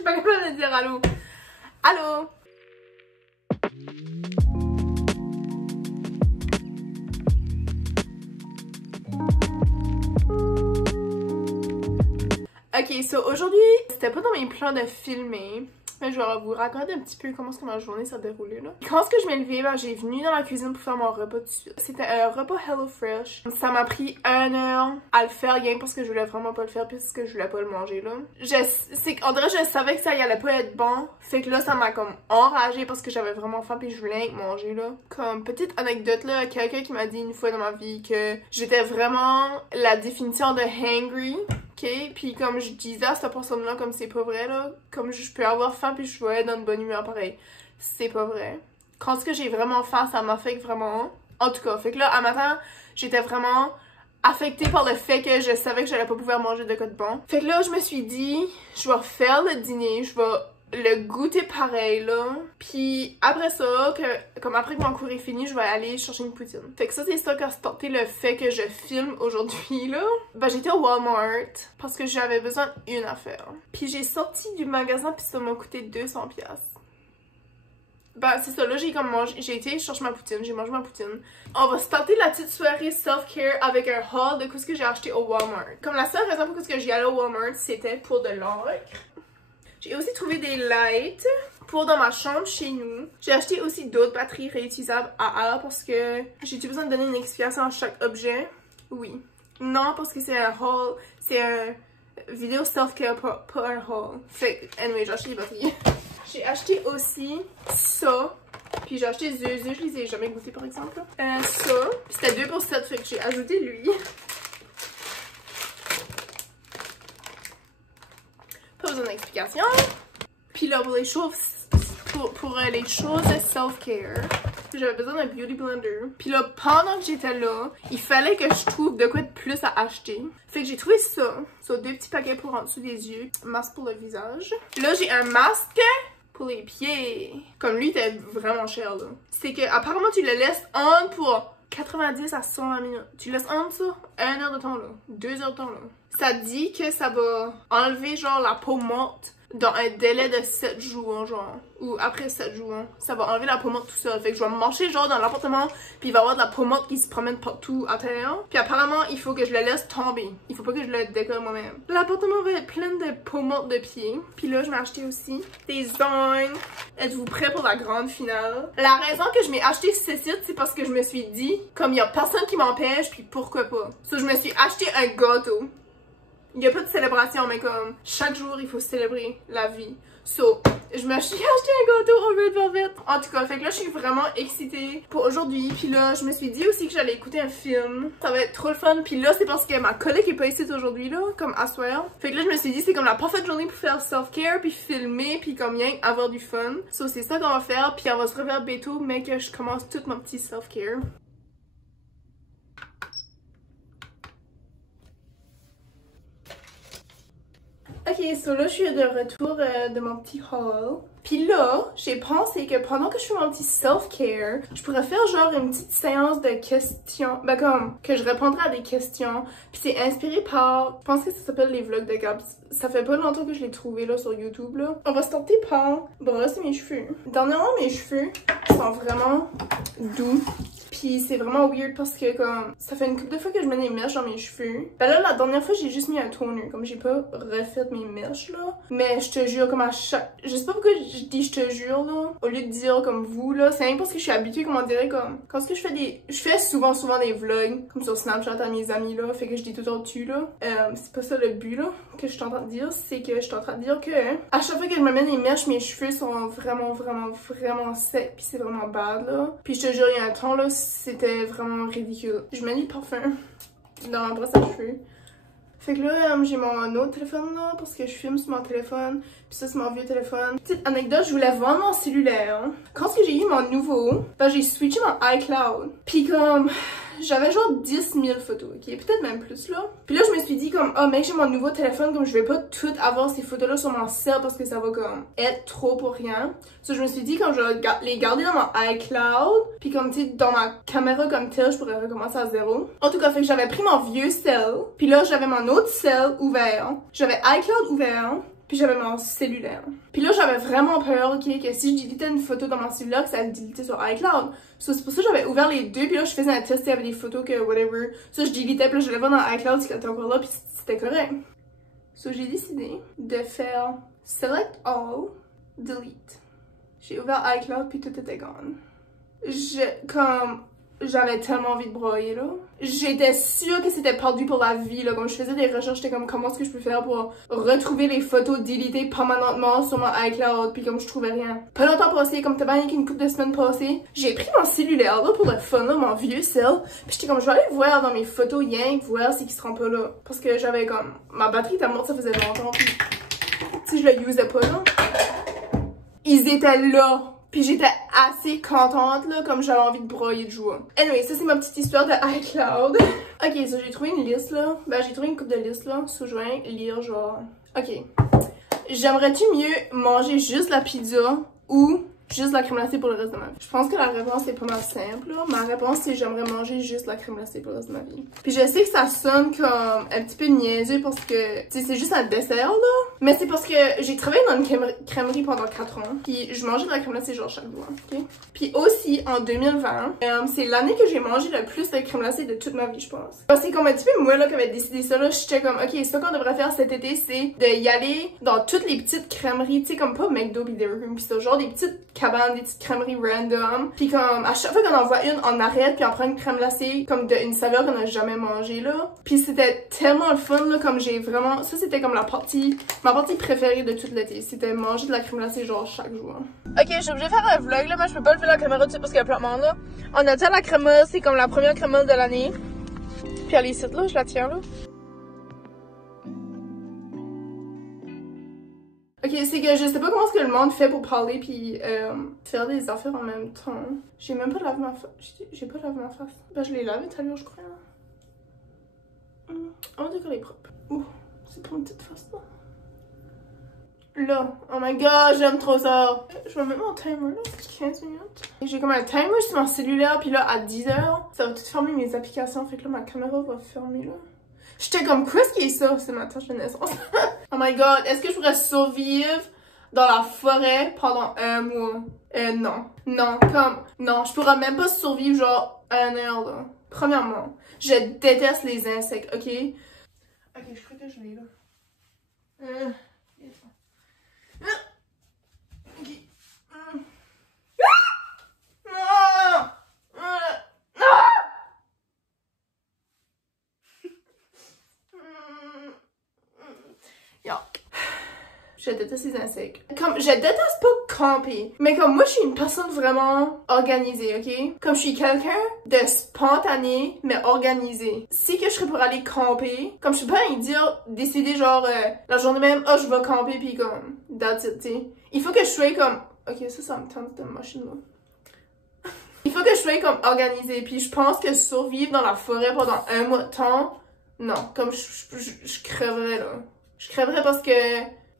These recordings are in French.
suis pas capable de dire allô. Allô? Ok, so aujourd'hui, c'était pas dans mes plans de filmer, mais je vais vous raconter un petit peu comment est-ce que ma journée s'est déroulée là. Quand est-ce que je m'ai levée, ben, j'ai venu dans la cuisine pour faire mon repas tout de suite. C'était un repas HelloFresh. Ça m'a pris 1 heure à le faire, rien parce que je voulais vraiment pas le faire puisque je voulais pas le manger là. On dirait que je savais que ça y allait pas être bon, fait que là ça m'a comme enragée parce que j'avais vraiment faim puis je voulais manger là. Comme petite anecdote là, quelqu'un qui m'a dit une fois dans ma vie que j'étais vraiment la définition de hangry. Ok, puis comme je disais à cette personne-là, comme c'est pas vrai là, comme je peux avoir faim puis je vais être dans une bonne humeur pareil. C'est pas vrai. Quand ce que j'ai vraiment faim, ça m'affecte vraiment. En tout cas, fait que là, à matin, j'étais vraiment affectée par le fait que je savais que j'allais pas pouvoir manger de quoi de bon. Fait que là, je me suis dit, je vais faire le dîner, je vais le goûter pareil là, puis après ça, comme après que mon cours est fini, je vais aller chercher une poutine. Fait que ça c'est ça qui a starté le fait que je filme aujourd'hui là. Ben j'étais au Walmart parce que j'avais besoin d'une affaire. Puis j'ai sorti du magasin puis ça m'a coûté 200$. Ben c'est ça, là j'ai comme mangé, j'ai été chercher ma poutine, j'ai mangé ma poutine. On va starter la petite soirée self-care avec un haul de ce que j'ai acheté au Walmart. Comme la seule raison pour que j'y allais au Walmart, c'était pour de l'encre. J'ai aussi trouvé des lights pour dans ma chambre chez nous. J'ai acheté aussi d'autres batteries réutilisables à air parce que j'ai-tu besoin de donner une explication à chaque objet? Oui. Non, parce que c'est un haul, c'est un vidéo self-care, pas un haul. Fait que, anyway, j'ai acheté des batteries. J'ai acheté aussi ça. Puis j'ai acheté des œufs, je les ai jamais goûtés par exemple. Ça, c'était 2 pour 7, fait que j'ai ajouté lui. Pas besoin d'explication. Puis là, pour les choses, pour les choses de self-care, j'avais besoin d'un beauty blender. Puis là, pendant que j'étais là, il fallait que je trouve de quoi de plus à acheter. Fait que j'ai trouvé ça. Ça, 2 petits paquets pour en dessous des yeux. Masque pour le visage. Là, j'ai un masque pour les pieds. Comme lui, il était vraiment cher, là. C'est que, apparemment, tu le laisses en pour 90 à 120 minutes. Tu laisses en ça 1 heure de temps, là. 2 heures de temps, là. Ça dit que ça va enlever, genre, la peau morte dans un délai de 7 jours, genre. Ou après 7 jours. Ça va enlever la peau morte tout seul. Fait que je vais marcher, genre, dans l'appartement, puis il va y avoir de la peau morte qui se promène partout à terre. Puis apparemment, il faut que je le laisse tomber. Il faut pas que je le décolle moi-même. L'appartement va être plein de peau morte de pieds. Puis là, je m'ai acheté aussi des ongles. Êtes-vous prêts pour la grande finale? La raison que je m'ai acheté ce site, c'est parce que je me suis dit, comme il y a personne qui m'empêche, puis pourquoi pas. So, je me suis acheté un gâteau. Il n'y a pas de célébration, mais comme chaque jour, il faut célébrer la vie. So, je me suis acheté un gâteau au Red Velvet. En tout cas, fait que là, je suis vraiment excitée pour aujourd'hui. Puis là, je me suis dit aussi que j'allais écouter un film. Ça va être trop le fun. Puis là, c'est parce que ma collègue est pas ici aujourd'hui, là, comme à soir. Fait que là, je me suis dit, c'est comme la parfaite journée pour faire self-care, puis filmer, puis comme rien, avoir du fun. So, c'est ça qu'on va faire. Puis on va se revoir bientôt, mais que je commence tout mon petit self-care. Ok, so là, je suis de retour de mon petit haul. Puis là, j'ai pensé que pendant que je fais mon petit self-care, je pourrais faire genre une petite séance de questions. Ben comme, que je répondrai à des questions. Puis c'est inspiré par, je pense que ça s'appelle les vlogs de Gab. Ça fait pas longtemps que je l'ai trouvé là sur YouTube là. On va starter par brosser mes cheveux. Dernièrement, mes cheveux sont vraiment doux. Puis c'est vraiment weird parce que comme ça fait une couple de fois que je mets des mèches dans mes cheveux. Ben là la dernière fois j'ai juste mis un toner, comme j'ai pas refait mes mèches là. Mais je te jure comme à chaque... Je sais pas pourquoi je dis je te jure là, au lieu de dire comme vous là. C'est rien parce que je suis habituée, comment on dirait comme... Quand je fais des... Je fais souvent des vlogs comme sur Snapchat à mes amis là, fait que je dis tout le temps dessus là. C'est pas ça le but là que je suis en train de dire, c'est que je suis en train de dire que à chaque fois que je me mets des mèches, mes cheveux sont vraiment secs puis c'est vraiment bad là. Puis je te jure, il y a un temps là, c'était vraiment ridicule. Je mets du parfum dans ma brosse à cheveux. Fait que là, j'ai mon autre téléphone là, parce que je filme sur mon téléphone. Puis ça, c'est mon vieux téléphone. Petite anecdote, je voulais vendre mon cellulaire. Quand j'ai eu mon nouveau, ben j'ai switché mon iCloud. Puis comme... J'avais genre 10 000 photos, ok? Peut-être même plus, là. Puis là, je me suis dit comme, oh mec, j'ai mon nouveau téléphone, comme je vais pas tout avoir ces photos-là sur mon cell parce que ça va comme être trop pour rien. So, je me suis dit comme je vais les garder dans mon iCloud, puis comme tu sais, dans ma caméra comme telle, je pourrais recommencer à zéro. En tout cas, fait que j'avais pris mon vieux cell, puis là, j'avais mon autre cell ouvert. J'avais iCloud ouvert. puis j'avais mon cellulaire. Puis là, j'avais vraiment peur, ok, que si je deletais une photo dans mon cellulaire, que ça allait deleter sur iCloud. So, c'est pour ça que j'avais ouvert les deux, puis là, je faisais un test, il y avait des photos que whatever. Ça, je deletais, puis là, je l'avais dans iCloud, c'était encore là, puis c'était correct. So, j'ai décidé de faire Select All, Delete. J'ai ouvert iCloud, puis tout était gone. J'avais tellement envie de broyer, là. J'étais sûre que c'était perdu pour la vie, là. Comme je faisais des recherches, j'étais comme, comment est-ce que je peux faire pour retrouver les photos déletées permanentement sur mon iCloud, puis comme je trouvais rien. Pas longtemps passé, comme t'as bien qu'une couple de semaines passées, j'ai pris mon cellulaire, là, pour le fun, là, mon vieux cell, puis j'étais comme, je vais aller voir dans mes photos, rien que voir c'est qu'ils seront pas là. Parce que j'avais comme, ma batterie était morte, ça faisait longtemps, puis si je le usais pas, là, ils étaient là. Puis j'étais assez contente, là, comme j'avais envie de broyer de joie. Anyway, ça c'est ma petite histoire de iCloud. Ok, ça j'ai trouvé une liste, là. Ben, j'ai trouvé une coupe de listes, là. Sous-joint, lire, genre... Ok. J'aimerais-tu mieux manger juste la pizza ou juste la crème glacée pour le reste de ma vie? Je pense que la réponse est pas mal simple, là. Ma réponse, c'est j'aimerais manger juste la crème glacée pour le reste de ma vie. Puis je sais que ça sonne comme un petit peu niaiseux parce que, tu sais, c'est juste un dessert, là. Mais c'est parce que j'ai travaillé dans une crèmerie pendant 4 ans. Puis je mangeais de la crème glacée genre chaque jour, ok? Puis aussi, en 2020, c'est l'année que j'ai mangé le plus de crème glacée de toute ma vie, je pense. C'est comme un petit peu moi, là, qui avait décidé ça, là. J'étais comme, ok, ce qu'on devrait faire cet été, c'est de y aller dans toutes les petites crèmeries, tu sais, comme pas McDo pis Dairy Queen pis ça, genre des petites cabanes, des petites crèmeries random. Puis comme, à chaque fois qu'on en voit une, on arrête puis on prend une crème glacée, comme d'une saveur qu'on a jamais mangé, là. Puis c'était tellement le fun, là, comme j'ai vraiment... Ça, c'était comme ma partie préférée de toute l'été. C'était manger de la crème glacée, genre, chaque jour. Ok, je suis obligée de faire un vlog, là, mais je peux pas lever la caméra tout de suite parce qu'il y a plein de monde, là. On a dit à la crémeuse, c'est comme la première crémeuse de l'année. Puis elle est ici, là, je la tiens, là. Ok, c'est que je sais pas comment est-ce que le monde fait pour parler puis faire des affaires en même temps. J'ai même pas lavé ma face. J'ai pas lavé ma face. Ben, je l'ai lavé tout à l'heure, je crois. On va dire qu'elle est propre. Ouh, c'est pour une petite face, là. Là, oh my god, j'aime trop ça. Je vais mettre mon timer, là, 15 minutes. J'ai comme un timer sur mon cellulaire, puis là, à 10h, ça va tout fermer mes applications. Fait que là, ma caméra va fermer, là. J'étais comme, qu'est-ce qui est ça? C'est ma tâche de naissance. Oh my god, est-ce que je pourrais survivre dans la forêt pendant un mois? Non. Non, non, je pourrais même pas survivre genre 1 heure, là. Premièrement, je déteste les insectes, ok? Ok, je crois que je l'ai, là. Ok. Je déteste les insectes. Comme, je déteste pas camper. Mais comme moi, je suis une personne vraiment organisée, ok? Comme je suis quelqu'un de spontané, mais organisé. Si que je serais pour aller camper, comme je sais pas dire, décider genre, la journée même, oh, je vais camper, puis comme, that's it, t'sais. Il faut que je sois comme, ok, ça me tente de machine, là. Il faut que je sois comme organisée, puis je pense que survivre dans la forêt pendant un mois de temps, non, comme je crèverais, là. Je crèverais parce que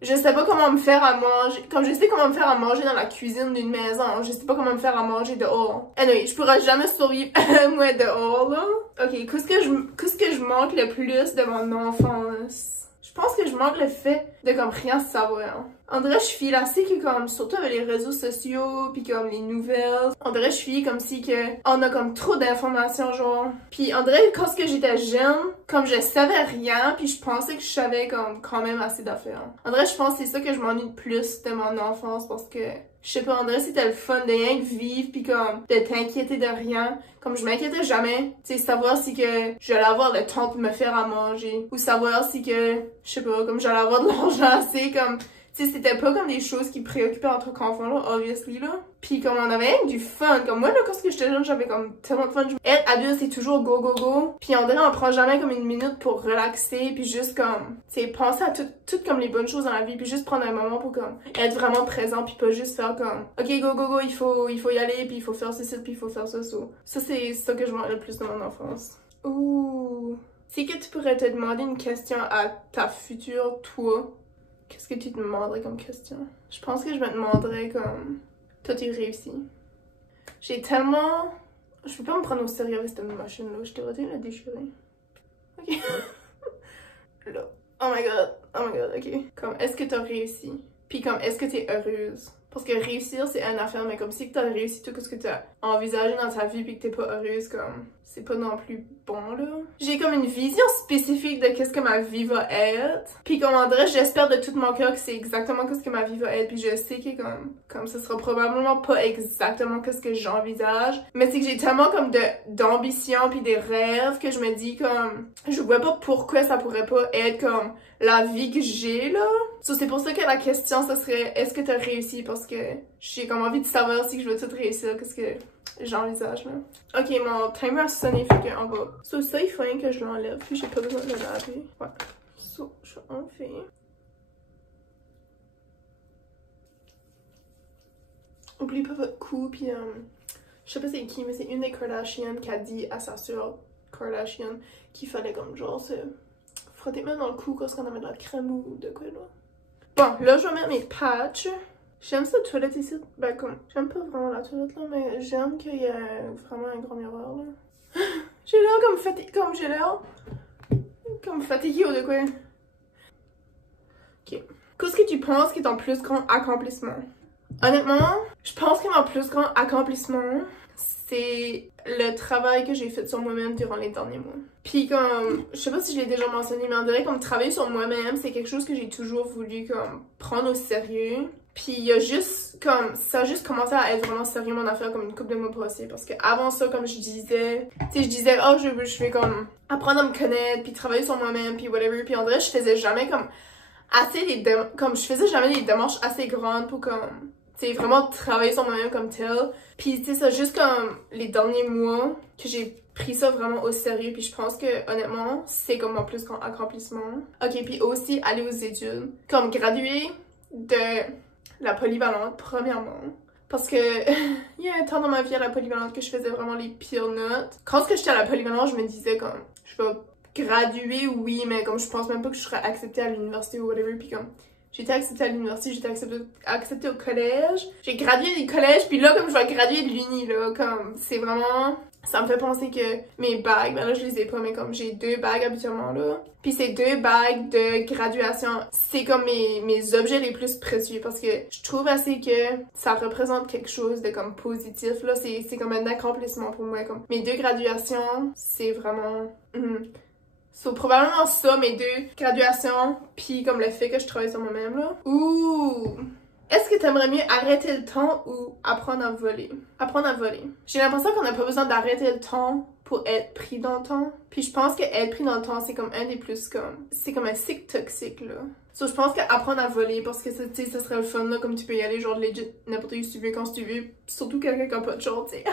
je sais pas comment me faire à manger. Comme je sais comment me faire à manger dans la cuisine d'une maison, je sais pas comment me faire à manger dehors. Anyway, je pourrais jamais survivre un mois dehors, là. Ok, qu'est-ce que je manque le plus de mon enfance? Je pense que je manque le fait de comme rien savoir. En vrai, je suis lassée que comme, surtout avec les réseaux sociaux, puis comme les nouvelles, en vrai, je suis comme si que on a comme trop d'informations, genre. Puis en vrai, quand j'étais jeune, comme je savais rien, puis je pensais que je savais comme quand même assez d'affaires. En vrai, je pense que c'est ça que je m'ennuie le plus de mon enfance, parce que je sais pas, en vrai, c'était le fun de rien que vivre, puis comme de t'inquiéter de rien. Comme je m'inquiétais jamais, tu sais, savoir si que j'allais avoir le temps pour me faire à manger, ou savoir si que, je sais pas, comme j'allais avoir de l'argent assez, comme, tu sais, c'était pas comme des choses qui préoccupaient en tant qu'enfant, là, obviously, là. Puis comme on avait du fun, comme moi, là, quand j'étais jeune, j'avais comme tellement de fun. Être adulte, c'est toujours go, go, go. Puis on dirait, on prend jamais comme une minute pour relaxer, puis juste comme, tu sais, penser à tout comme les bonnes choses dans la vie, puis juste prendre un moment pour comme, être vraiment présent, puis pas juste faire comme, ok, go, go, go, il faut y aller, puis il faut faire ceci, puis il faut faire ça, ça. Ça, c'est ça que je manque le plus dans mon enfance. Ouh. Si que tu pourrais te demander une question à ta future toi, qu'est-ce que tu te demanderais comme question? Je pense que je me demanderais comme, t'as-tu réussi? J'ai tellement... Je peux pas me prendre au sérieux avec cette machine-là. Je devrais la déchirer. Ok. Là. oh my god, ok. Comme, est-ce que t'as réussi? Puis comme, est-ce que t'es heureuse? Parce que réussir, c'est une affaire, mais comme si t'as réussi tout ce que t'as envisagé dans ta vie puis que t'es pas heureuse, comme, c'est pas non plus bon, là. J'ai comme une vision spécifique de qu'est-ce que ma vie va être. Puis comme, en vrai, j'espère de tout mon cœur que c'est exactement qu'est-ce que ma vie va être. Puis je sais que comme ce sera probablement pas exactement qu'est-ce que j'envisage. Mais c'est que j'ai tellement comme d'ambition puis des rêves que je me dis comme, je vois pas pourquoi ça pourrait pas être comme la vie que j'ai, là. So, c'est pour ça que la question, ça serait, est-ce que t'as réussi? Parce que j'ai comme envie de savoir si je veux tout réussir, qu'est-ce que j'envisage, là. Ok, mon timer a sonné, fait qu'on va... So, ça, il faut rien que je l'enlève, puis j'ai pas besoin de le laver. Ouais. So, je vais enlever. Oublie pas votre cou, puis je sais pas c'est qui, mais c'est une des Kardashian qui a dit à sa sœur Kardashian qu'il fallait comme genre se frotter même dans le cou quand on a mis de la crème ou de quoi, là. Bon, là, je vais mettre mes patchs. J'aime cette toilette ici. Ben, comme, j'aime pas vraiment la toilette, là, mais j'aime qu'il y a vraiment un grand miroir, là. J'ai l'air comme fatiguée, j'ai l'air comme fatiguée ou de quoi. Ok. Qu'est-ce que tu penses qui est ton plus grand accomplissement? Honnêtement, je pense que mon plus grand accomplissement, c'est le travail que j'ai fait sur moi-même durant les derniers mois. Puis comme, je sais pas si je l'ai déjà mentionné, mais on dirait comme travailler sur moi-même, c'est quelque chose que j'ai toujours voulu comme prendre au sérieux. Puis il y a juste comme, ça a juste commencé à être vraiment sérieux mon affaire comme une couple de mois passés. Parce que avant ça, comme je disais, tu sais, je disais, oh, je vais comme apprendre à me connaître, puis travailler sur moi-même, puis whatever. Puis en vrai, je faisais jamais comme je faisais jamais des démarches assez grandes pour comme, tu sais, vraiment travailler sur moi-même comme tel. Puis tu sais, c'est juste comme les derniers mois que j'ai pris ça vraiment au sérieux, puis je pense que honnêtement c'est comme mon plus grand accomplissement. Ok, puis aussi aller aux études, comme graduer de la polyvalente premièrement, parce que il y a un temps dans ma vie à la polyvalente que je faisais vraiment les pires notes. Quand j'étais à la polyvalente, je me disais comme je vais graduer, oui, mais comme je pense même pas que je serais acceptée à l'université ou whatever, puis comme j'étais acceptée à l'université, j'étais acceptée au collège, j'ai gradué du collège, puis là, comme je vais graduer de l'uni, là, comme, c'est vraiment... Ça me fait penser que mes bagues, ben là, je les ai pas, mais comme j'ai 2 bagues habituellement, là. Puis ces 2 bagues de graduation, c'est comme mes objets les plus précieux, parce que je trouve assez que ça représente quelque chose de comme positif, là. C'est comme un accomplissement pour moi, comme mes 2 graduations, c'est vraiment... So, probablement ça, mes 2 graduations, puis comme le fait que je travaille sur moi-même, là. Ouh! Est-ce que t'aimerais mieux arrêter le temps ou apprendre à voler? Apprendre à voler. J'ai l'impression qu'on n'a pas besoin d'arrêter le temps pour être pris dans le temps. Puis je pense que être pris dans le temps, c'est comme un des plus comme... C'est comme un cycle toxique, là. So, je pense qu'apprendre à voler, parce que, tu sais, ça serait le fun, là, comme tu peux y aller, genre, legit, n'importe où tu veux, quand tu veux. Surtout quelqu'un qui a pas de chance, tu sais.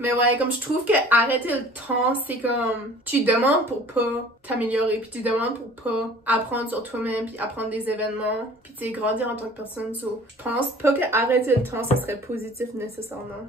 Mais ouais, comme je trouve que arrêter le temps, c'est comme... Tu demandes pour pas t'améliorer, puis tu demandes pour pas apprendre sur toi-même, puis apprendre des événements, puis tu sais, grandir en tant que personne. So, je pense pas que arrêter le temps, ce serait positif nécessairement.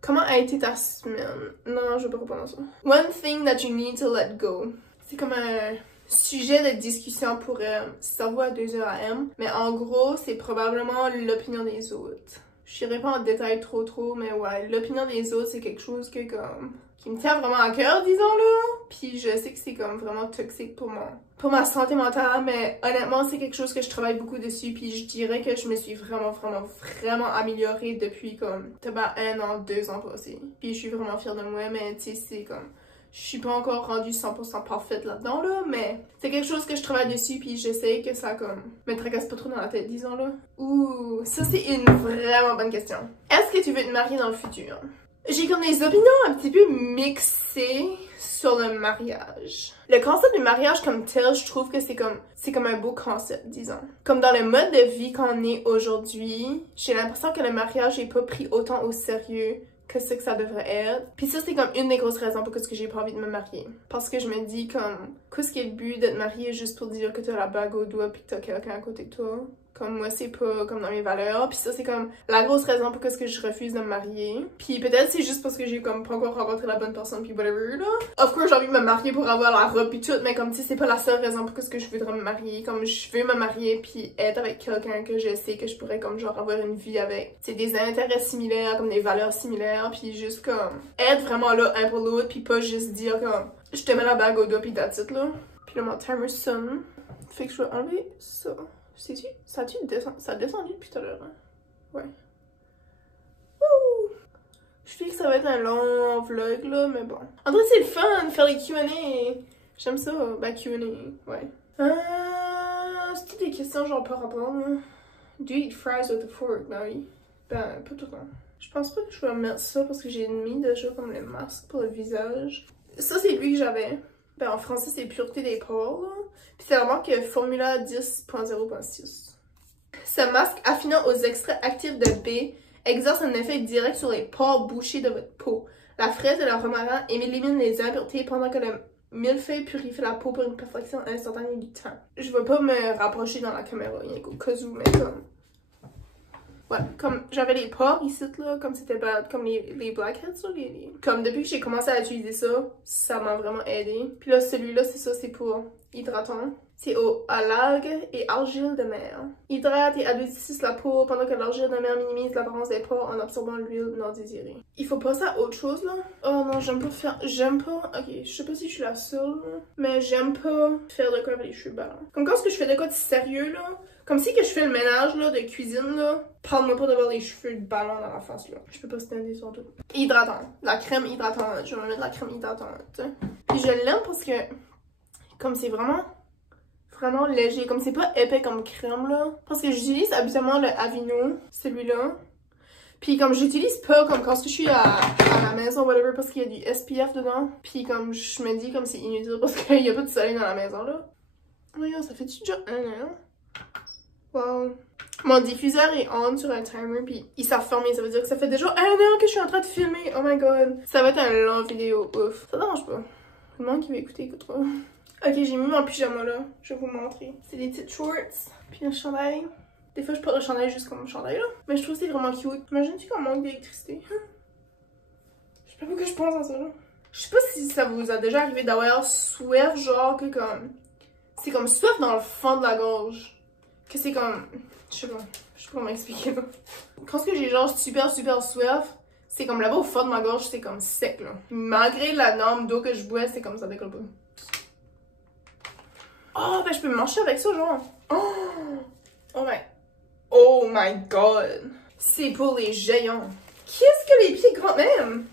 Comment a été ta semaine? Non, je vais pas répondre à ça. One thing that you need to let go. C'est comme un sujet de discussion pour cerveau à 2 AM. Mais en gros, c'est probablement l'opinion des autres. Je n'irai pas en détail trop, mais ouais, l'opinion des autres, c'est quelque chose que comme qui me tient vraiment à cœur, disons-le. Puis je sais que c'est comme vraiment toxique pour ma santé mentale, mais honnêtement, c'est quelque chose que je travaille beaucoup dessus, puis je dirais que je me suis vraiment améliorée depuis comme peut-être 1 an, 2 ans passés. Puis je suis vraiment fière de moi, mais tu sais, c'est comme... Je suis pas encore rendue 100% parfaite là-dedans, là, mais c'est quelque chose que je travaille dessus, puis j'essaie que ça, comme, me tracasse pas trop dans la tête, disons, là. Ouh, ça, c'est une vraiment bonne question. Est-ce que tu veux te marier dans le futur? J'ai comme des opinions un petit peu mixées sur le mariage. Le concept du mariage comme tel, je trouve que c'est comme un beau concept, disons. Comme dans le mode de vie qu'on est aujourd'hui, j'ai l'impression que le mariage est pas pris autant au sérieux que ce que ça devrait être. Puis ça, c'est comme une des grosses raisons pour que j'ai pas envie de me marier. Parce que je me dis comme, qu'est-ce qui est le but de te marier juste pour dire que t'as la bague au doigt pis que t'as quelqu'un à côté de toi? Comme moi, c'est pas comme dans mes valeurs. Puis ça, c'est comme la grosse raison pour que je refuse de me marier. Puis peut-être c'est juste parce que j'ai comme pas encore rencontré la bonne personne puis whatever, là. Of course, j'ai envie de me marier pour avoir la robe pis tout, mais comme tu sais, c'est pas la seule raison pour que je voudrais me marier. Comme je veux me marier puis être avec quelqu'un que je sais que je pourrais comme genre avoir une vie avec. C'est des intérêts similaires, comme des valeurs similaires, puis juste comme être vraiment là un pour l'autre puis pas juste dire comme je te mets la bague au doigt pis that's it, là. Puis là, mon timer sonne. Fait que je vais enlever ça. Sais-tu? Ça a descendu depuis tout à l'heure, hein? Ouais. Wouh! Je sais que ça va être un long vlog, là, mais bon. En vrai, c'est le fun de faire les Q&A. J'aime ça. Ben, Q&A, ouais. C'est des questions genre par rapport, là. Do you eat fries with a fork? Ben oui. Ben, pas tout le temps. Je pense pas que je vais mettre ça parce que j'ai mis déjà comme le masque pour le visage. Ça, c'est lui que j'avais. Ben, en français, c'est pureté des pores, là. Puis c'est vraiment que Formula 10.0.6. Ce masque affinant aux extraits actifs de B exerce un effet direct sur les pores bouchés de votre peau. La fraise et le romarin éliminent les impuretés pendant que le millefeuille purifie la peau pour une perfection instantanée du temps. Je vais pas me rapprocher dans la caméra, rien qu'au cas où, mais comme... Ouais, comme j'avais les pores ici, là, comme c'était bad, comme les blackheads, là, Comme depuis que j'ai commencé à utiliser ça, ça m'a vraiment aidé. Puis là, celui-là, c'est ça, c'est pour hydratant. C'est à l'algue et argile de mer. Hydrate et adoucisse la peau pendant que l'argile de mer minimise l'apparence des pores en absorbant l'huile non désirée. Il faut passer à autre chose, là. Oh non, j'aime pas faire... J'aime pas... Ok, je sais pas si je suis la seule, là, mais j'aime pas faire de quoi avec les cheveux ballants. Comme quand je fais de quoi de sérieux, là, comme si que je fais le ménage, là, de cuisine, là, parle-moi pas d'avoir les cheveux de ballon dans la face, là. Je peux pas stander sur tout. Hydratant. La crème hydratante. Je vais me mettre la crème hydratante. Puis je l'aime parce que, comme c'est vraiment léger, comme c'est pas épais comme crème, là. Parce que j'utilise habituellement le Aveeno, celui-là. Puis comme j'utilise pas comme quand je suis à la maison, whatever, parce qu'il y a du SPF dedans. Puis comme je me dis comme c'est inutile parce qu'il y a pas de soleil dans la maison, là. Oh my god, ça fait-tu déjà 1 an? Wow. Mon diffuseur est on sur un timer, puis il s'est fermé. Ça veut dire que ça fait déjà 1 an que je suis en train de filmer. Oh my god. Ça va être un long vidéo, ouf. Ça dérange pas. Le monde qui va écouter écoutera. Ok, j'ai mis mon pyjama là. Je vais vous montrer. C'est des petites shorts, puis un chandail. Des fois, je porte le chandail juste comme un chandail là. Mais je trouve que c'est vraiment cute. Imagine-tu qu'on manque d'électricité. Je sais pas pourquoi je pense à ça là. Je sais pas si ça vous a déjà arrivé d'avoir soif, genre que comme... C'est comme soif dans le fond de la gorge. Que c'est comme... Je sais pas comment expliquer là. Quand j'ai genre super soif, c'est comme là-bas au fond de ma gorge, c'est comme sec là. Malgré la norme d'eau que je bois, c'est comme ça décolle pas. Oh, ben je peux me marcher avec ça, genre. Oh my god. C'est pour les géants. Qu'est-ce que les pieds grands même?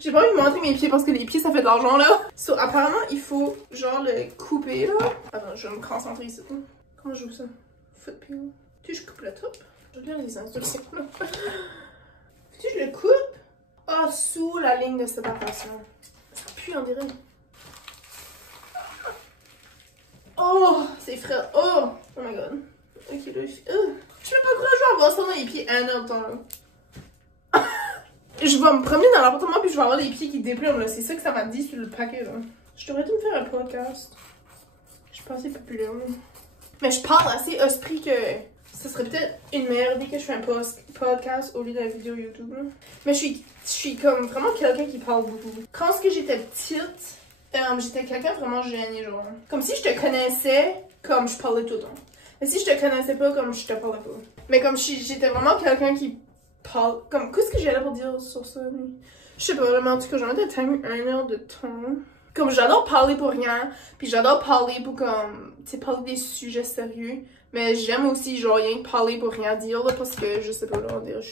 J'ai pas envie de montrer mes pieds parce que les pieds, ça fait de l'argent, là. So, apparemment, il faut, genre, le couper, là. Attends, je vais me concentrer ici. Comment je joue ça? Foot peel. Tu je coupe le top? Je regarde les instructions, là. Tu je le coupe? Ah, sous la ligne de séparation. Ça pue, on dirait. Oh, c'est frais. Oh my god. Ok, là, je sais pas pourquoi je vais avoir ça dans les pieds un heure de temps, là. Je vais me promener dans l'appartement puis je vais avoir les pieds qui déplument, là. C'est ça que ça m'a dit sur le paquet, là. Je devrais tout me faire un podcast. Je suis pas assez populaire, là. Mais je parle assez esprit que ça serait peut-être une meilleure idée que je fais un podcast au lieu d'une vidéo YouTube, là. Mais je suis comme vraiment quelqu'un qui parle beaucoup. Quand j'étais petite, j'étais quelqu'un vraiment gêné, genre. Comme si je te connaissais, comme je parlais tout le temps. Mais si je te connaissais pas, comme je te parlais pas. Mais comme j'étais vraiment quelqu'un qui parle... Comme, qu'est-ce que j'allais pour dire sur ça? Je sais pas vraiment, en tout cas, j'en ai timé 1 heure de temps. Comme, j'adore parler pour rien, puis j'adore parler pour, comme, tu sais, parler des sujets sérieux. Mais j'aime aussi, genre, rien que parler pour rien dire, là, parce que, je sais pas, là, on dirait,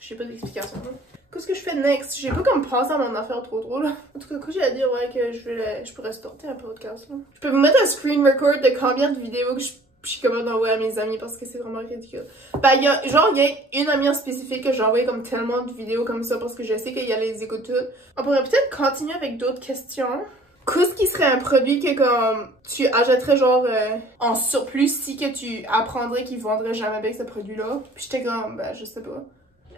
j'ai pas d'explication, là. Qu'est-ce que je fais next? J'ai pas comme pensé à mon affaire trop là. En tout cas, quoi j'ai à dire, ouais, que je pourrais starter un podcast, là. Je peux vous mettre un screen record de combien de vidéos que je suis capable d'envoyer à mes amis parce que c'est vraiment ridicule. Ben, il y a une amie en spécifique que j'ai envoyé comme tellement de vidéos comme ça parce que je sais qu'elle les écoute toutes. On pourrait peut-être continuer avec d'autres questions. Qu'est-ce qui serait un produit que comme tu achèterais genre en surplus si que tu apprendrais qu'ils vendraient jamais avec ce produit-là? Puis j'étais comme, ben, je sais pas.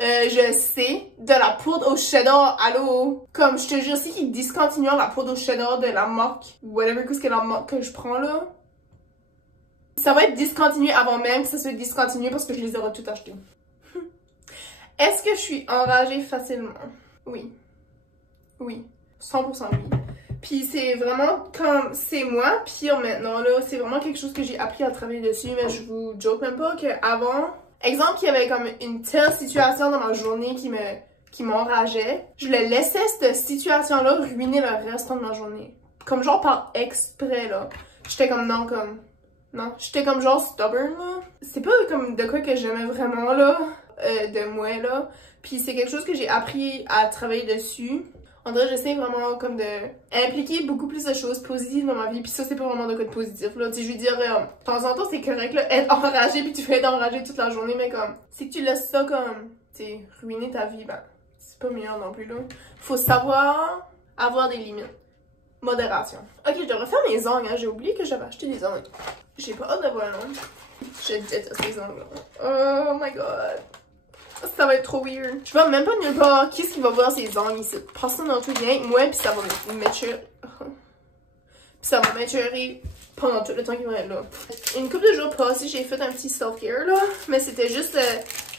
Je sais, de la poudre au cheddar, allô? Comme, je te jure, si qu'ils discontinuent la poudre au cheddar de la marque, whatever, qu'est-ce que la marque que je prends, là, ça va être discontinué avant même que ça soit discontinué parce que je les aurai tout achetés. Est-ce que je suis enragée facilement? Oui. Oui. 100% oui. Puis c'est vraiment comme, c'est moi, pire maintenant, là, c'est vraiment quelque chose que j'ai appris à travailler dessus, mais je vous joke même pas qu'avant... Exemple, qu'il y avait comme une telle situation dans ma journée qui m'enrageait, je le laissais cette situation-là ruiner le restant de ma journée. Comme genre par exprès, là. J'étais comme non, comme Non, j'étais comme genre stubborn, là. C'est pas comme de quoi que j'aimais vraiment, là, de moi, là. Puis c'est quelque chose que j'ai appris à travailler dessus. En vrai, j'essaie vraiment comme de impliquer beaucoup plus de choses positives dans ma vie. Puis ça, c'est pas vraiment de quoi de positif, là. Tu sais, je veux dire, de temps en temps, c'est correct, là, être enragé puis tu fais être enragé toute la journée. Mais comme, si tu laisses ça comme, tu sais, ruiner ta vie, ben, c'est pas meilleur non plus, là. Faut savoir avoir des limites. Modération. Ok, je devrais faire mes ongles, hein. J'ai oublié que j'avais acheté des ongles. J'ai pas hâte de voir l'ongle. Je déteste les ongles. Oh my god. Ça va être trop weird. Je vois même pas nulle part qui est-ce qui va voir ses ongles ici. Personne dans tout rien. Moi, puis ça va m'éturer. Puis ça va m'éturer pendant tout le temps qu'il va être là. Une couple de jours passés, j'ai fait un petit self-care là. Mais c'était juste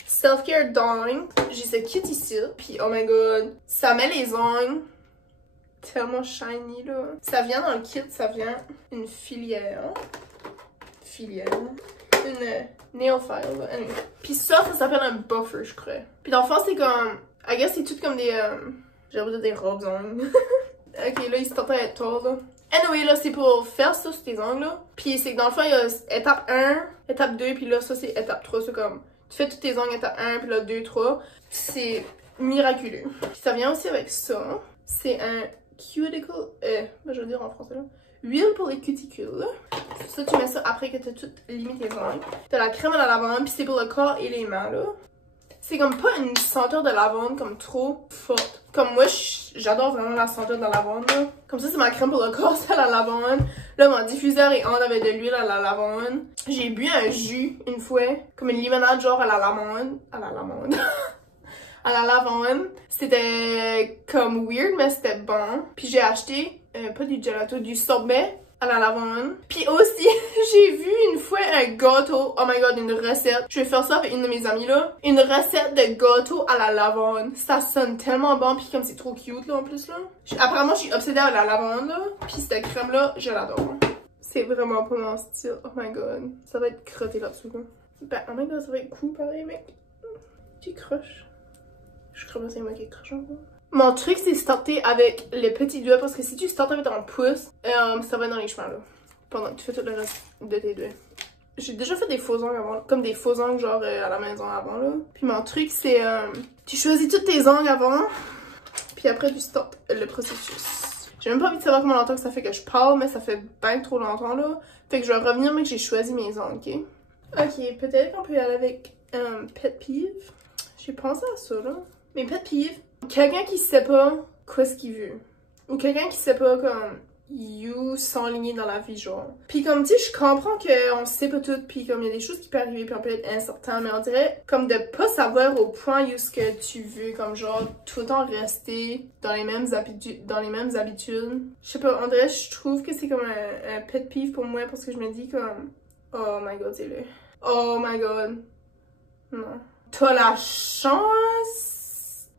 self-care darling. J'ai ce kit ici. Puis oh my god. Ça met les ongles tellement shiny là. Ça vient dans le kit, ça vient une filière. Une nail file là. Anyway. Puis ça s'appelle un buffer, je crois. Puis dans le fond, c'est comme, I guess c'est tout comme des, j'aurais dire des robes ongles. Ok, là, il se tente à être tôt là. Anyway, là, c'est pour faire ça sur tes ongles là. Puis c'est que dans le fond, il y a étape 1, étape 2, puis là, ça c'est étape 3. C'est comme, tu fais tous tes ongles étape 1, puis là, 2, 3. C'est miraculeux. Puis ça vient aussi avec ça. C'est un cuticle, je veux dire en français là. Huile pour les cuticules. Ça, tu mets ça après que tu as tout limé tes ongles. T'as la crème à la lavande, puis c'est pour le corps et les mains, là. C'est comme pas une senteur de lavande comme trop forte. Comme moi, j'adore vraiment la senteur de la lavande, là. Comme ça, c'est ma crème pour le corps, c'est à la lavande. Là, mon diffuseur est en avec de l'huile à la lavande. J'ai bu un jus une fois, comme une limonade genre à la lavande. À la lavande. À la lavande. C'était comme weird, mais c'était bon. Puis j'ai acheté, pas du gelato, du sorbet à la lavande. Puis aussi, j'ai vu une fois un gâteau. Oh my god, une recette. Je vais faire ça avec une de mes amies là. Une recette de gâteau à la lavande. Ça sonne tellement bon. Puis comme c'est trop cute là en plus là. Apparemment, je suis obsédée à la lavande là. Puis cette crème là, je l'adore. C'est vraiment pas mon style. Oh my god. Ça va être crotté là-dessous là. Ben, oh my god, ça va être cool pareil, mec. Tu croches. Je crois que c'est moi qui croche encore. Mon truc, c'est starter avec le petit doigt parce que si tu startes avec ton pouce, ça va dans les chemins là. Pendant que tu fais tout le reste de tes doigts. J'ai déjà fait des faux ongles avant, comme des faux ongles genre à la maison avant là. Puis mon truc, c'est tu choisis tous tes ongles avant, puis après tu startes le processus. J'ai même pas envie de savoir comment longtemps que ça fait que je parle, mais ça fait bien trop longtemps là. Fait que je vais revenir, mais que j'ai choisi mes ongles, ok? Ok, peut-être qu'on peut y aller avec pet peeve. J'ai pensé à ça là. Mes pet peeves, quelqu'un qui sait pas quoi ce qu'il veut. Ou quelqu'un qui sait pas comme you s'enligner dans la vie, genre. Puis comme tu sais, je comprends qu'on sait pas tout, puis comme il y a des choses qui peuvent arriver, puis on peut être incertain, mais on dirait comme de pas savoir au point où ce que tu veux, comme genre tout le temps rester dans les mêmes habitudes. Je sais pas, on dirait, je trouve que c'est comme un pet peeve pour moi, parce que je me dis comme, oh my god, c'est le. Oh my god. Non. T'as la chance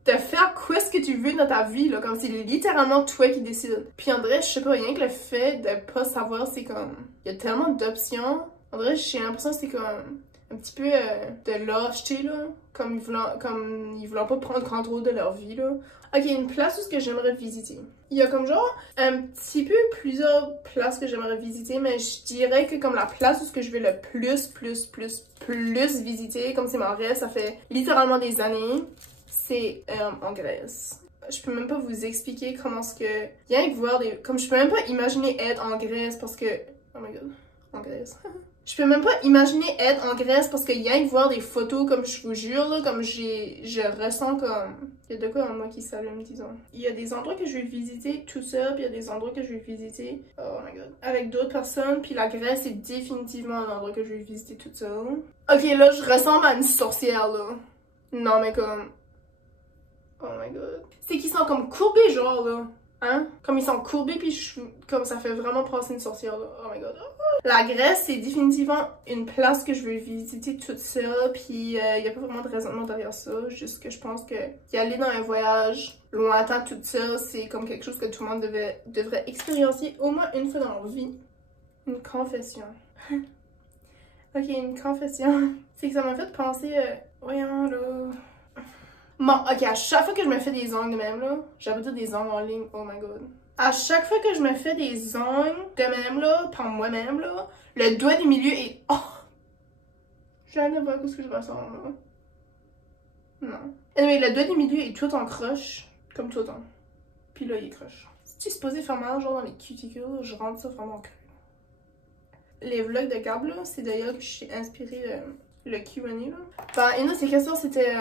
de faire quoi ce que tu veux dans ta vie, là, comme c'est littéralement toi qui décides. Puis en vrai, je sais pas, rien que le fait de pas savoir, c'est comme, il y a tellement d'options. En vrai, j'ai l'impression que c'est comme un petit peu de lâcheté, là, comme ils voulaient pas prendre contrôle de leur vie, là. Ok, une place où ce que j'aimerais visiter. Il y a comme genre un petit peu plusieurs places que j'aimerais visiter, mais je dirais que comme la place où ce que je veux le plus visiter, comme c'est mon rêve, ça fait littéralement des années, c'est en Grèce. Je peux même pas vous expliquer comment est-ce que... Rien que voir des... Comme je peux même pas imaginer être en Grèce parce que... Oh my god, en Grèce. Je peux même pas imaginer être en Grèce parce que rien que voir des photos, comme je vous jure, là, comme je ressens comme... Il y a de quoi en moi qui s'allume, disons. Il y a des endroits que je vais visiter tout seul, puis il y a des endroits que je vais visiter, oh my god, avec d'autres personnes, puis la Grèce est définitivement un endroit que je vais visiter toute seule. Ok, là, je ressemble à une sorcière, là. Non, mais comme... Oh my god. C'est qu'ils sont comme courbés, genre, là. Hein? Comme ils sont courbés, puis comme ça fait vraiment passer une sorcière, là. Oh my god. La Grèce, c'est définitivement une place que je veux visiter toute seule, puis il y a pas vraiment de raisonnement derrière ça. Juste que je pense que y aller dans un voyage lointain toute seule, c'est comme quelque chose que tout le monde devrait expérimenter au moins une fois dans leur vie. Une confession. Ok, une confession. C'est que ça m'a fait penser, voyons là... Bon, ok, à chaque fois que je me fais des ongles de même, là, j'avais dire des ongles en ligne, oh my god. À chaque fois que je me fais des ongles de même, là, par moi-même, là, le doigt du milieu est... Oh! Je viens de voir ce que je ressens, là. Non. Anyway, le doigt du milieu est tout en croche, comme tout le temps. Puis là, il est croche. Si tu es supposé faire mal, genre dans les cuticules, je rentre ça vraiment cru. Les vlogs de Gab, là, c'est d'ailleurs que je suis inspirée le Q&A, là. Ben, une de ces questions, c'était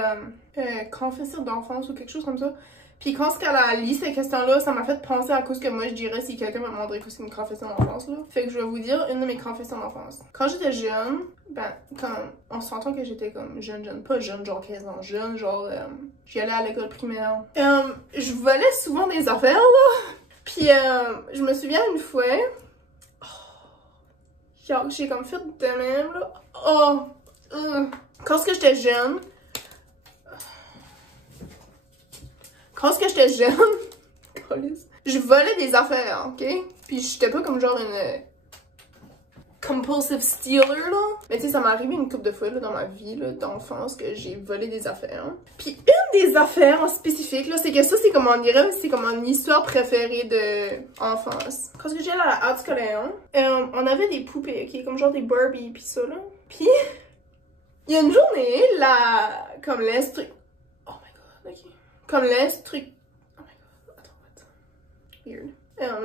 confession d'enfance ou quelque chose comme ça. Puis quand elle a lu ces questions-là, ça m'a fait penser à ce que moi je dirais si quelqu'un me demanderait que c'est une confession d'enfance, là. Fait que je vais vous dire une de mes confessions d'enfance. Quand j'étais jeune, ben, on s'entend que j'étais comme jeune, pas jeune, genre 15 ans, jeune, genre, j'y allais à l'école primaire. Je volais souvent des affaires, là. Puis je me souviens une fois, j'ai comme fait de même, là. Quand j'étais jeune, je volais des affaires, ok? Puis j'étais pas comme genre une compulsive stealer, là. Mais tu sais, ça m'est arrivé une couple de fois, là, dans ma vie, là, d'enfance, que j'ai volé des affaires. Puis une des affaires en spécifique, là, c'est que ça, c'est comme on dirait, c'est comme mon histoire préférée de enfance. Quand j'étais à la art scolaire, on avait des poupées, ok? Comme genre des Barbie, pis ça, là. Puis, il y a une journée, comme l'instructrice... Oh my god, ok. Comme l'instructrice... Oh my god, attends. Weird.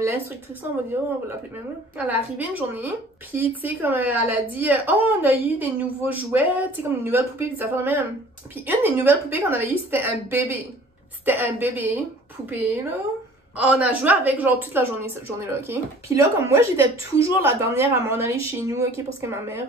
L'instructrice, on va l'appeler même, là. Elle est arrivée une journée, puis tu sais, comme elle a dit oh, on a eu des nouveaux jouets, tu sais, comme une nouvelle poupée, pis ça fait même. Puis une des nouvelles poupées qu'on avait eues, c'était un bébé. C'était un bébé poupée, là. On a joué avec, genre, toute la journée, cette journée-là, ok? Puis là, comme moi, j'étais toujours la dernière à m'en aller chez nous, ok? Parce que ma mère...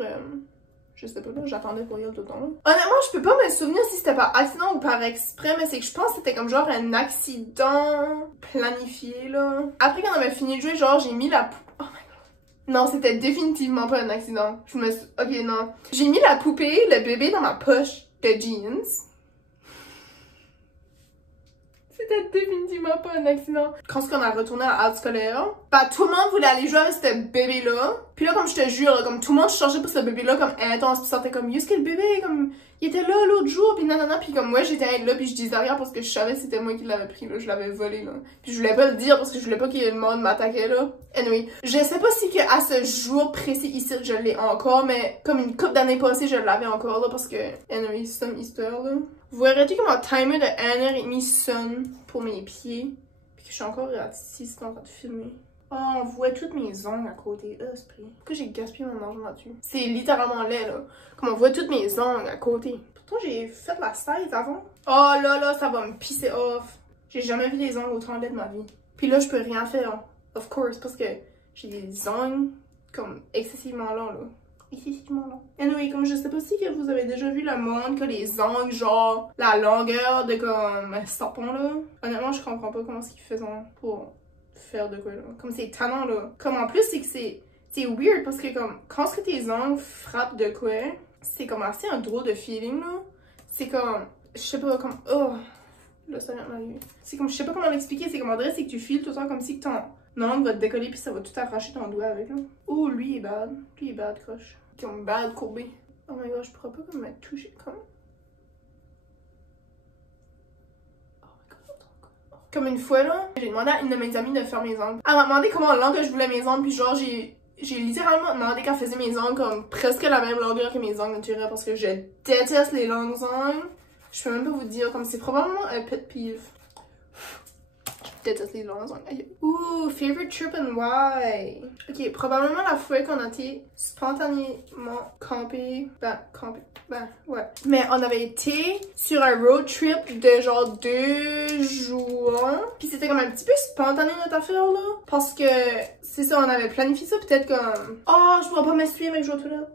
je sais pas, là, j'attendais pour elle tout le temps, là. Honnêtement, je peux pas me souvenir si c'était par accident ou par exprès, mais c'est que je pense que c'était comme genre un accident planifié, là. Après qu'on avait fini de jouer, genre, j'ai mis la poupée... Oh my god. Non, c'était définitivement pas un accident. Ok, non. J'ai mis la poupée, le bébé, dans ma poche de jeans. C'était définitivement pas un accident. Quand on a retourné à l'art scolaire, bah tout le monde voulait aller jouer avec ce bébé-là. Puis là, comme je te jure, là, comme tout le monde cherchait pour ce bébé-là comme intense. Puis sortait comme, est-ce que le bébé, comme, il était là l'autre jour, puis nanana. Puis comme moi, j'étais là, puis je disais rien parce que je savais que c'était moi qui l'avais pris, là. Je l'avais volé, là. Puis je voulais pas le dire parce que je voulais pas que le monde m'attaquait, là. Anyway, je sais pas si que à ce jour précis ici, je l'ai encore, mais comme une couple d'années passées, je l'avais encore, là, parce que, anyway, c'est une histoire, là. Vous arrêtez que mon timer de 1h30 sonne pour mes pieds, puis que je suis encore ici, c'est en train de filmer. Oh, on voit toutes mes ongles à côté. Esprit. Pourquoi j'ai gaspillé mon argent là-dessus? C'est littéralement laid, là. Comme on voit toutes mes ongles à côté. Pourtant, j'ai fait la 16 avant. Oh là, ça va me pisser off. J'ai jamais vu des ongles autant laids de ma vie. Puis là, je peux rien faire. Of course, parce que j'ai des ongles comme excessivement longs, là. Excessivement long. Anyway, comme je sais pas si que vous avez déjà vu le monde que les ongles, genre, la longueur de comme un sapon, là. Honnêtement, je comprends pas comment ils faisaient pour faire de quoi, là. Comme c'est tannant, là. Comme en plus, c'est que c'est weird parce que comme quand ce que tes ongles frappent de quoi, c'est comme assez un drôle de feeling, là. C'est comme, je sais pas, comme, oh, là, ça vient de m'arriver. C'est comme, je sais pas comment l'expliquer, c'est comme on dirait, c'est que tu files tout le temps comme si que ton ongle va te décoller puis ça va tout arracher ton doigt avec, là. Oh, lui, il est bad. Lui, il est bad, croche. Comme bad courbé. Oh my god, je pourrais pas comme me toucher comme... Oh my god. Comme une fois là, j'ai demandé à une de mes amies de faire mes ongles. Elle m'a demandé comment long que je voulais mes ongles, puis genre j'ai littéralement demandé qu'elle faisait mes ongles comme presque la même longueur que mes ongles naturels parce que je déteste les longs ongles. Je peux même pas vous dire, comme c'est probablement un pet peeve. Je déteste les longs ongles. Ouh, favorite trip and why? Ok, probablement la fois qu'on a été spontanément campé. Ouais. Mais on avait été sur un road trip de genre 2 jours. Puis c'était comme un petit peu spontané notre affaire là. Parce que c'est ça, on avait planifié ça peut-être comme oh, je pourrais pas m'essuyer mais je vais aux toilettes.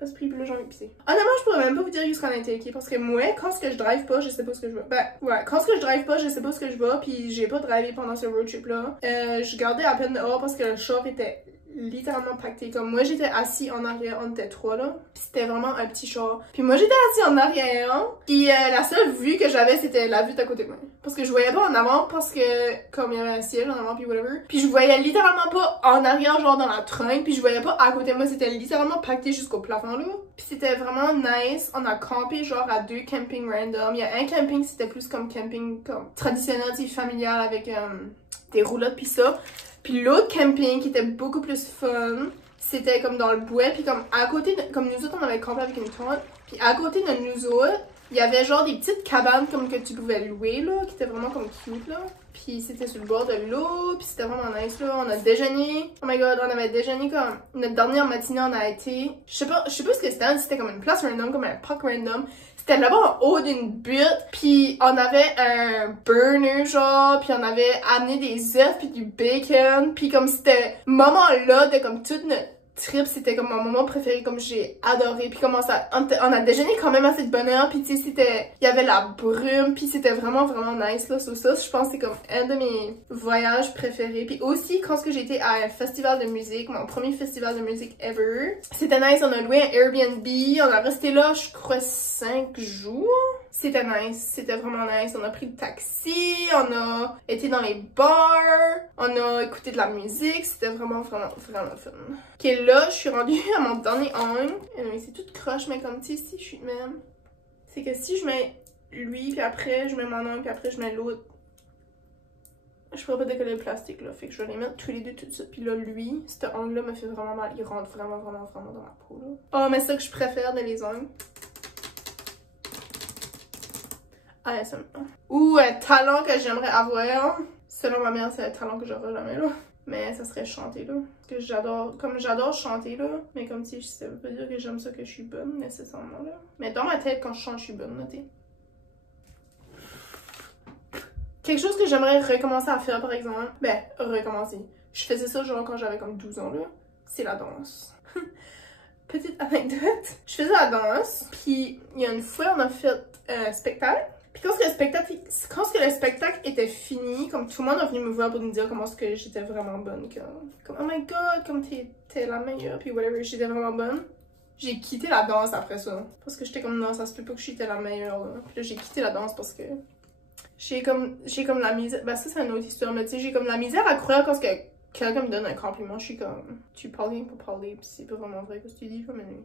Esprit, puis là j'ai envie de pisser. Honnêtement, je pourrais même pas vous dire où ce qu'on a été, ok? Parce que moi, quand ce que je drive pas, je sais pas ce que je veux. Ben, ouais, quand ce que je drive pas, je sais pas ce que je veux, puis j'ai pas drivé pendant ce road trip là. Je gardais à peine dehors parce que le char était littéralement pacté. Comme moi, j'étais assis en arrière, on était 3 là. Puis c'était vraiment un petit char. Puis moi, j'étais assis en arrière. Puis la seule vue que j'avais, c'était la vue d'à côté de moi. Parce que je voyais pas en avant, parce que comme il y avait un ciel en avant, puis whatever. Puis je voyais littéralement pas en arrière, genre dans la trunk. Puis je voyais pas à côté de moi, c'était littéralement pacté jusqu'au plafond là. Puis c'était vraiment nice. On a campé genre à 2 campings random. Il y a un camping, c'était plus comme camping comme traditionnel, tu sais, familial avec des roulottes pis ça. Puis l'autre camping qui était beaucoup plus fun, c'était comme dans le bois. Puis comme à côté, comme nous autres, on avait campé avec une tante. Puis à côté de nous autres, il y avait genre des petites cabanes comme que tu pouvais louer là, qui étaient vraiment comme cute là. Puis c'était sur le bord de l'eau, puis c'était vraiment nice là. On a déjeuné, oh my god, on avait déjeuné comme notre dernière matinée on a été, je sais pas ce que c'était comme une place random, comme un parc random. C'était là-bas en haut d'une butte, puis on avait un burner genre, puis on avait amené des œufs puis du bacon, puis comme c'était moment-là de comme toute notre trip, c'était comme mon moment préféré, comme j'ai adoré. Puis comment ça, on a déjeuné quand même assez de bonne heure, puis tu sais c'était, il y avait la brume, puis c'était vraiment nice là. Sur ça, je pense que c'est comme un de mes voyages préférés. Puis aussi quand j'ai été à un festival de musique, mon premier festival de musique ever, c'était nice. On a loué un Airbnb, on a resté là je crois 5 jours. C'était nice, c'était vraiment nice. On a pris le taxi, on a été dans les bars, on a écouté de la musique, c'était vraiment fun. Ok, là, je suis rendue à mon dernier angle. C'est tout croche, mais comme tu sais, si je suis de même, c'est que si je mets lui, puis après je mets mon angle, puis après je mets l'autre, je pourrais pas décoller le plastique là. Fait que je vais les mettre tous les deux tout de suite. Puis là, lui, cet angle-là me fait vraiment mal. Il rentre vraiment dans ma peau là. Oh, mais c'est ça que je préfère de les ongles. ASMR. Ou un talent que j'aimerais avoir. Selon ma mère, c'est un talent que j'aurais jamais là. Mais ça serait chanter là. Parce que j'adore chanter là. Mais comme si ça veut pas dire que j'aime ça que je suis bonne nécessairement là. Mais dans ma tête, quand je chante, je suis bonne, notez. Quelque chose que j'aimerais recommencer à faire par exemple. Ben, recommencer. Je faisais ça genre quand j'avais comme 12 ans là. C'est la danse. Petite anecdote. Je faisais la danse. Puis il y a une fois, on a fait un spectacle. Puis quand le spectacle était fini, comme tout le monde est venu me voir pour me dire comment est-ce que j'étais vraiment bonne, comme oh my god, comme t'es la meilleure, puis whatever, j'étais vraiment bonne. J'ai quitté la danse après ça, parce que j'étais comme non, ça se peut pas que j'étais la meilleure, là. Puis là j'ai quitté la danse parce que j'ai comme la misère, ben ça c'est une autre histoire, mais tu sais, j'ai comme la misère à croire quand quelqu'un me donne un compliment, je suis comme, tu parles rien pour parler, puis c'est pas vraiment vrai que tu dis comme une...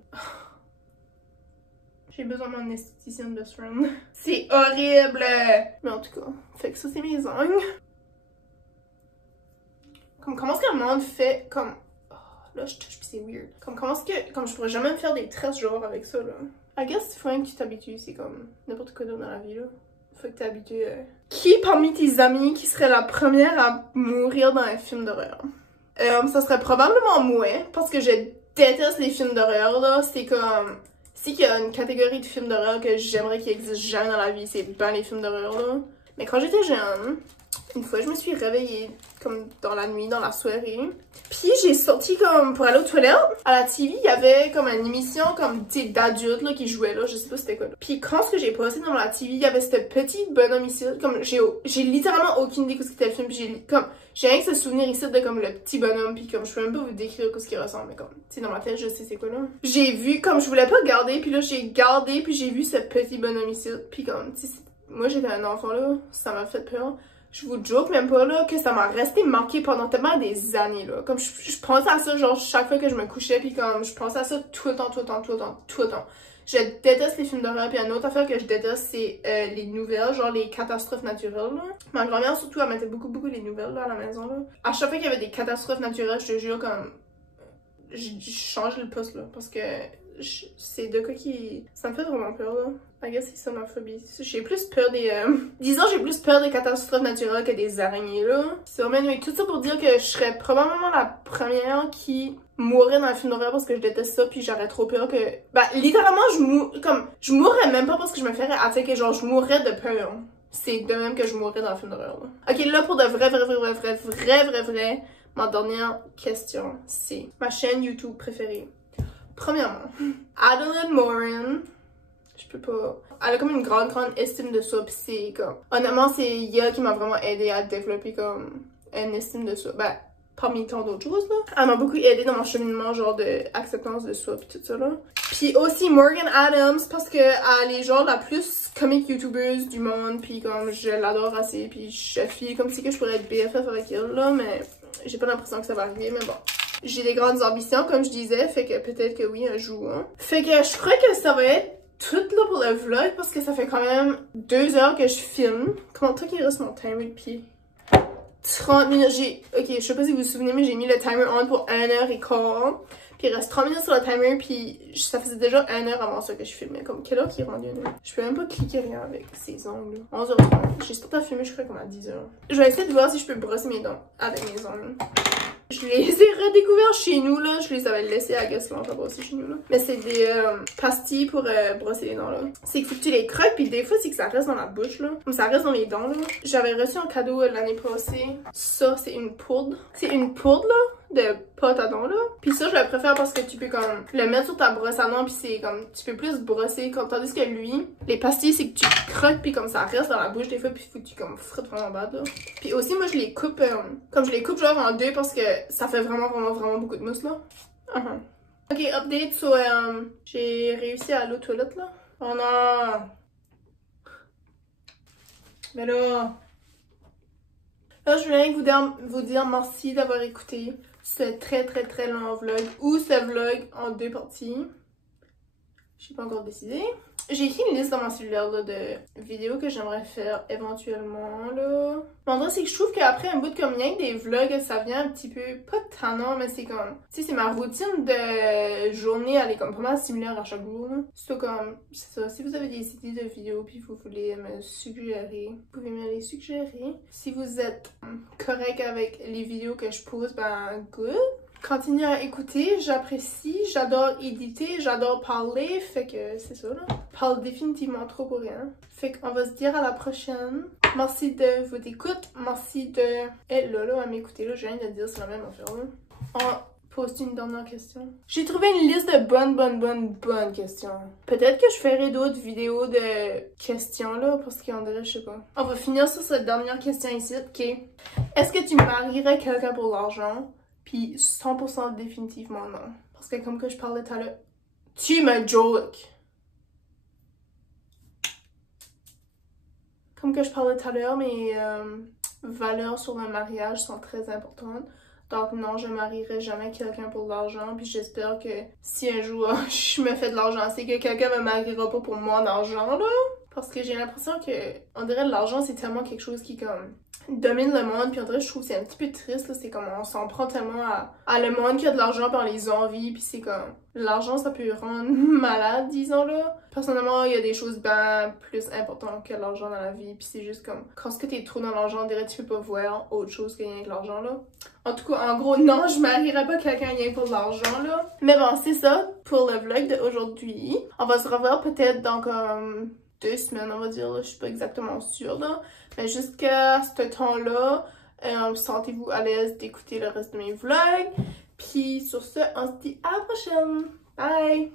J'ai besoin de mon esthéticienne best friend. C'est horrible! Mais en tout cas, fait que ça c'est mes ongles. Comme comment est-ce que le monde fait comme... Oh, là je touche pis c'est weird. Comme comment est-ce que... Comme je pourrais jamais me faire des tresses genre avec ça là. I guess il faut même que tu t'habitues, c'est comme n'importe quoi d'autre dans la vie là. Faut que tu t'habitues. Qui parmi tes amis qui serait la première à mourir dans un film d'horreur? Ça serait probablement moi, parce que je déteste les films d'horreur là. C'est comme... Si qu'il y a une catégorie de films d'horreur que j'aimerais qu'il existe jamais dans la vie, c'est pas les films d'horreur là. Mais quand j'étais jeune, une fois je me suis réveillée comme dans la nuit, dans la soirée. Puis j'ai sorti comme pour aller aux toilettes. À la TV, il y avait comme une émission comme d'adultes là qui jouait là, je sais pas c'était quoi là. Puis quand j'ai passé dans la TV, il y avait ce petit bonhomme ici, comme j'ai littéralement aucune idée de ce qu'était le film, puis j'ai rien que ce souvenir ici de comme le petit bonhomme, puis comme je peux même pas vous décrire ce qu'il ressemble, mais comme, tu sais, dans ma tête, je sais c'est quoi là. J'ai vu, comme je voulais pas garder, puis là j'ai gardé, puis j'ai vu ce petit bonhomme ici, puis comme, tu sais, moi j'étais un enfant là, ça m'a fait peur. Je vous joke même pas là, que ça m'a resté marqué pendant tellement des années là. Comme je pensais à ça genre chaque fois que je me couchais, puis comme je pensais à ça tout le temps. Je déteste les films d'horreur, puis une autre affaire que je déteste, c'est les nouvelles, genre les catastrophes naturelles, là. Ma grand-mère, surtout, elle mettait beaucoup les nouvelles, là, à la maison, là. À chaque fois qu'il y avait des catastrophes naturelles, je te jure, comme... Je change le poste, là, parce que c'est de quoi qui... Ça me fait vraiment peur, là. I guess c'est ça ma phobie. J'ai plus peur des... Disons, j'ai plus peur des catastrophes naturelles que des araignées, là. C'est vraiment... Mais tout ça pour dire que je serais probablement la première qui... mourrais dans un film d'horreur parce que je déteste ça, puis j'aurais trop peur que... Bah, littéralement, je mourrais même pas parce que je me ferais attaquer, genre, je mourrais de peur. C'est de même que je mourrais dans un film d'horreur, là. Ok, là, pour de vrai, ma dernière question, c'est ma chaîne YouTube préférée. Premièrement, Adeline Morin, je peux pas... Elle a comme une grande estime de soi, pis c'est comme... Honnêtement, c'est elle qui m'a vraiment aidé à développer comme une estime de soi. Ben, parmi tant d'autres choses, là. Elle m'a beaucoup aidé dans mon cheminement, genre, de acceptance de soi, pis tout ça, là. Puis aussi Morgan Adams, parce que elle est genre la plus comique youtubeuse du monde, puis comme, je l'adore assez, puis je file comme si que je pourrais être BFF avec elle, là, mais j'ai pas l'impression que ça va arriver, mais bon. J'ai des grandes ambitions, comme je disais, fait que peut-être que oui, un jour, hein. Fait que je crois que ça va être tout là pour le vlog, parce que ça fait quand même 2 heures que je filme. Comment toi qu'il reste mon timer de pied? 30 minutes, ok, je sais pas si vous vous souvenez, mais j'ai mis le timer on pour 1h15. Puis il reste 30 minutes sur le timer, puis ça faisait déjà 1 heure avant ça que je filmais. Comme, quelle heure qui est rendu 1 heure? Je peux même pas cliquer rien avec ces ongles. 11h30. J'ai starté à filmer, je crois, comme à 10h. Je vais essayer de voir si je peux brosser mes dents avec mes ongles. Je les ai redécouverts chez nous, là. Je les avais laissés à Gaston longtemps aussi chez nous, là. Mais c'est des pastilles pour brosser les dents, là. C'est qu'il faut que tu les croques, puis des fois, c'est que ça reste dans la bouche, là. Comme ça reste dans les dents, là. J'avais reçu en cadeau l'année passée. Ça, c'est une poudre. C'est une poudre, là, de pâte à dents, là. Puis ça, je le préfère parce que tu peux, comme, le mettre sur ta brosse à dents, puis c'est comme, tu peux plus brosser. Comme, tandis que lui, les pastilles, c'est que tu croques, puis comme ça reste dans la bouche, des fois, puis il faut que tu, comme, frites vraiment bad, là. Puis aussi, moi, je les coupe, comme je les coupe, genre, en 2 parce que ça fait vraiment beaucoup de mousse, là. Ok, update sur, j'ai réussi à aller aux toilettes, là. Oh non! Mais là... Là, je voulais vous dire merci d'avoir écouté ce très long vlog, ou ce vlog en 2 parties. J'ai pas encore décidé. J'ai écrit une liste dans mon cellulaire là, de vidéos que j'aimerais faire éventuellement, là. Mais en vrai, c'est que je trouve qu'après un bout de comme rien que des vlogs, ça vient un petit peu, pas tannant, mais c'est comme, tu sais, c'est ma routine de journée, elle est comme vraiment similaire à chaque jour. C'est comme, c'est ça, si vous avez des idées de vidéos puis vous voulez me suggérer, vous pouvez me les suggérer. Si vous êtes correct avec les vidéos que je pose, ben good. Continuez à écouter, j'apprécie, j'adore éditer, j'adore parler, fait que c'est ça là. Je parle définitivement trop pour rien. Fait qu'on va se dire à la prochaine. Merci de votre écoute, merci de être là à m'écouter là, je viens de dire c'est la même affaire là. On pose une dernière question. J'ai trouvé une liste de bonnes questions. Peut-être que je ferai d'autres vidéos de questions là, parce qu'on dirait, je sais pas. On va finir sur cette dernière question ici, ok. Est-ce que tu marierais quelqu'un pour l'argent? Puis 100% définitivement non. Parce que comme que je parlais tout à l'heure, tu me joke. Comme que je parlais tout à l'heure, mes valeurs sur le mariage sont très importantes. Donc non, je marierai jamais quelqu'un pour de l'argent. Puis j'espère que si un jour je me fais de l'argent, c'est que quelqu'un me mariera pas pour moi d'argent là. Parce que j'ai l'impression que, on dirait l'argent c'est tellement quelque chose qui comme domine le monde, puis on dirait je trouve que c'est un petit peu triste là, c'est comme on s'en prend tellement à le monde qui a de l'argent par les envies, puis c'est comme l'argent ça peut rendre malade disons là. Personnellement il y a des choses bien plus importantes que l'argent dans la vie, puis c'est juste comme quand ce que t'es trop dans l'argent, on dirait que tu peux pas voir autre chose que rien que l'argent là. En tout cas en gros non, je marierai pas quelqu'un rien pour de l'argent là. Mais bon c'est ça pour le vlog d'aujourd'hui. On va se revoir peut-être dans comme 2 semaines, on va dire, là. Je suis pas exactement sûre, là. Mais jusqu'à ce temps-là, sentez-vous à l'aise d'écouter le reste de mes vlogs. Puis sur ce, on se dit à la prochaine. Bye!